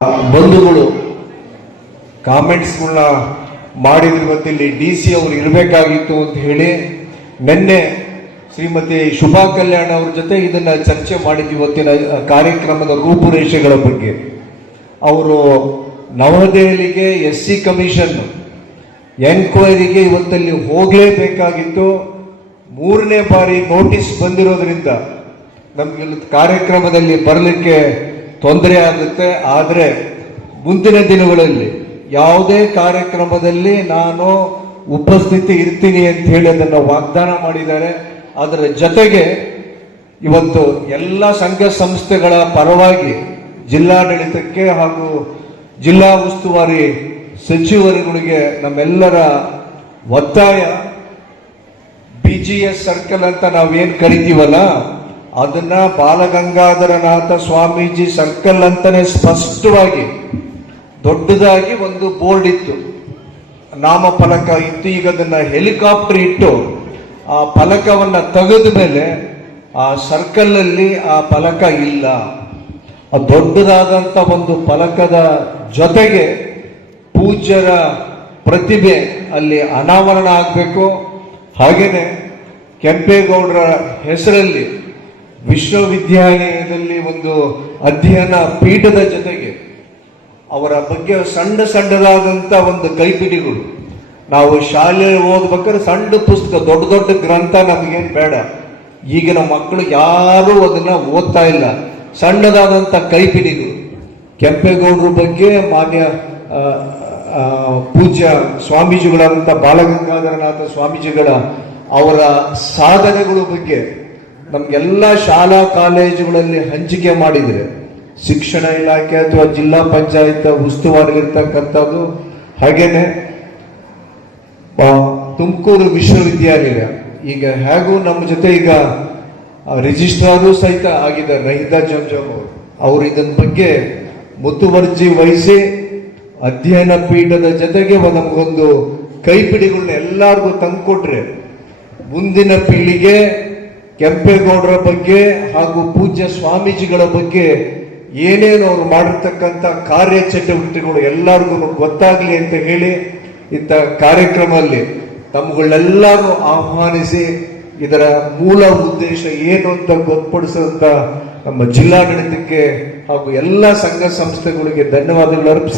ಬಂಧುಗಳು ಕಾಮೆಂಟ್ಸ್ಗಳನ್ನ ಮಾಡಿದ್ರ ಇವತ್ತಿಲ್ಲಿ DC ಅವರು ಇರಬೇಕಾಗಿತ್ತು ಅಂತ ಹೇಳಿ ನಿನ್ನೆ ಶ್ರೀಮತಿ ಶುಭಾ ಕಲ್ಯಾಣ್ ಅವ್ರ ಜೊತೆ ಇದನ್ನ ಚರ್ಚೆ ಮಾಡಿದ್ವಿ. ಇವತ್ತಿನ ಕಾರ್ಯಕ್ರಮದ ರೂಪುರೇಷೆಗಳ ಬಗ್ಗೆ ಅವರು ನವದೆಹಲಿಗೆ SC ಕಮಿಷನ್ ಎನ್ಕ್ವೈರಿಗೆ ಇವತ್ತಲ್ಲಿ ಹೋಗಲೇಬೇಕಾಗಿತ್ತು. 3ನೇ ಬಾರಿ ನೋಟಿಸ್ ಬಂದಿರೋದ್ರಿಂದ ನಮ್ಗೆ ಕಾರ್ಯಕ್ರಮದಲ್ಲಿ ಬರಲಿಕ್ಕೆ ತೊಂದರೆ ಆಗುತ್ತೆ. ಆದರೆ ಮುಂದಿನ ದಿನಗಳಲ್ಲಿ ಯಾವುದೇ ಕಾರ್ಯಕ್ರಮದಲ್ಲಿ ನಾನು ಉಪಸ್ಥಿತಿ ಇರ್ತೀನಿ ಅಂತ ಹೇಳಿ ಅದನ್ನು ವಾಗ್ದಾನ ಮಾಡಿದ್ದಾರೆ. ಅದರ ಜೊತೆಗೆ ಇವತ್ತು ಎಲ್ಲ ಸಂಘ ಸಂಸ್ಥೆಗಳ ಪರವಾಗಿ ಜಿಲ್ಲಾಡಳಿತಕ್ಕೆ ಹಾಗೂ ಜಿಲ್ಲಾ ಉಸ್ತುವಾರಿ ಸಚಿವರುಗಳಿಗೆ ನಮ್ಮೆಲ್ಲರ ಒತ್ತಾಯ, BGS ಸರ್ಕಲ್ ಅಂತ ನಾವೇನು ಕರಿತೀವಲ್ಲ ಅದನ್ನ ಬಾಲಗಂಗಾಧರನಾಥ ಸ್ವಾಮೀಜಿ ಸರ್ಕಲ್ ಅಂತಾನೆ ಸ್ಪಷ್ಟವಾಗಿ ದೊಡ್ಡದಾಗಿ ಒಂದು ಬೋರ್ಡ್ ಇತ್ತು, ನಾಮಫಲಕ ಇತ್ತು. ಈಗ ಅದನ್ನ ಹೆಲಿಕಾಪ್ಟರ್ ಇಟ್ಟು ಆ ಫಲಕವನ್ನ ತೆಗೆದ ಮೇಲೆ ಆ ಸರ್ಕಲ್ ಅಲ್ಲಿ ಆ ಫಲಕ ಇಲ್ಲ. ಆ ದೊಡ್ಡದಾದಂತ ಒಂದು ಫಲಕದ ಜೊತೆಗೆ ಪೂಜ್ಯರ ಪ್ರತಿಭೆ ಅಲ್ಲಿ ಅನಾವರಣ ಆಗಬೇಕು. ಹಾಗೇನೆ ಕೆಂಪೇಗೌಡರ ಹೆಸರಲ್ಲಿ ವಿಶ್ವವಿದ್ಯಾಲಯದಲ್ಲಿ ಒಂದು ಅಧ್ಯಯನ ಪೀಠದ ಜೊತೆಗೆ ಅವರ ಬಗ್ಗೆ ಸಣ್ಣದಾದಂಥ ಒಂದು ಕೈಪಿಡಿಗಳು, ನಾವು ಶಾಲೆ ಓದ್ಬೇಕಾದ್ರೆ ಸಣ್ಣ ಪುಸ್ತಕ, ದೊಡ್ಡ ದೊಡ್ಡ ಗ್ರಂಥ ನಮಗೇನು ಬೇಡ. ಈಗಿನ ಮಕ್ಕಳು ಯಾರೂ ಅದನ್ನ ಓದ್ತಾ ಇಲ್ಲ. ಸಣ್ಣದಾದಂಥ ಕೈಪಿಡಿಗಳು ಕೆಂಪೇಗೌಡರ ಬಗ್ಗೆ ಮಾನ್ಯ ಪೂಜ್ಯ ಸ್ವಾಮೀಜಿಗಳಾದಂಥ ಬಾಲಗಂಗಾಧರನಾಥ ಸ್ವಾಮೀಜಿಗಳ ಅವರ ಸಾಧನೆಗಳ ಬಗ್ಗೆ ನಮ್ಗೆಲ್ಲ ಶಾಲಾ ಕಾಲೇಜುಗಳಲ್ಲಿ ಹಂಚಿಕೆ ಮಾಡಿದರೆ ಶಿಕ್ಷಣ ಇಲಾಖೆ ಅಥವಾ ಜಿಲ್ಲಾ ಪಂಚಾಯತ್ ಉಸ್ತುವಾರಿ ಇರ್ತಕ್ಕಂಥದ್ದು, ಹಾಗೇನೆ ತುಮಕೂರು ವಿಶ್ವವಿದ್ಯಾಲಯ ಈಗ ಹೇಗೂ ನಮ್ಮ ಜೊತೆ ಈಗ ರಿಜಿಸ್ಟ್ರಾರು ಸಹಿತ ಆಗಿದ್ದಾರೆ ನಹಿದಾ ಜಂಜಮ್ ಅವರು ಇದನ್ನ ಬಗ್ಗೆ ಮುತುವರ್ಜಿ ವಹಿಸಿ ಅಧ್ಯಯನ ಪೀಠದ ಜೊತೆಗೆ ನಮಗೊಂದು ಕೈಪಿಡಿಗಳನ್ನ ಎಲ್ಲರಿಗೂ ತಂದುಕೊಟ್ರೆ ಮುಂದಿನ ಪೀಳಿಗೆ ಕೆಂಪೇಗೌಡರ ಬಗ್ಗೆ ಹಾಗೂ ಪೂಜ್ಯ ಸ್ವಾಮೀಜಿಗಳ ಬಗ್ಗೆ ಏನೇನು ಅವರು ಮಾಡಿರ್ತಕ್ಕಂಥ ಕಾರ್ಯಚಟುವಟಿಕೆಗಳು ಎಲ್ಲರಿಗೂ ಗೊತ್ತಾಗ್ಲಿ ಅಂತ ಹೇಳಿ ಇಂಥ ಕಾರ್ಯಕ್ರಮದಲ್ಲಿ ತಮ್ಮಗಳನ್ನೆಲ್ಲರೂ ಆಹ್ವಾನಿಸಿ ಇದರ ಮೂಲ ಉದ್ದೇಶ ಏನು ಅಂತ ಗೊತ್ತುಪಡಿಸಿದಂತ ನಮ್ಮ ಜಿಲ್ಲಾಡಳಿತಕ್ಕೆ ಹಾಗೂ ಎಲ್ಲ ಸಂಘ ಸಂಸ್ಥೆಗಳಿಗೆ ಧನ್ಯವಾದಗಳು ಅರ್ಪಿಸಿ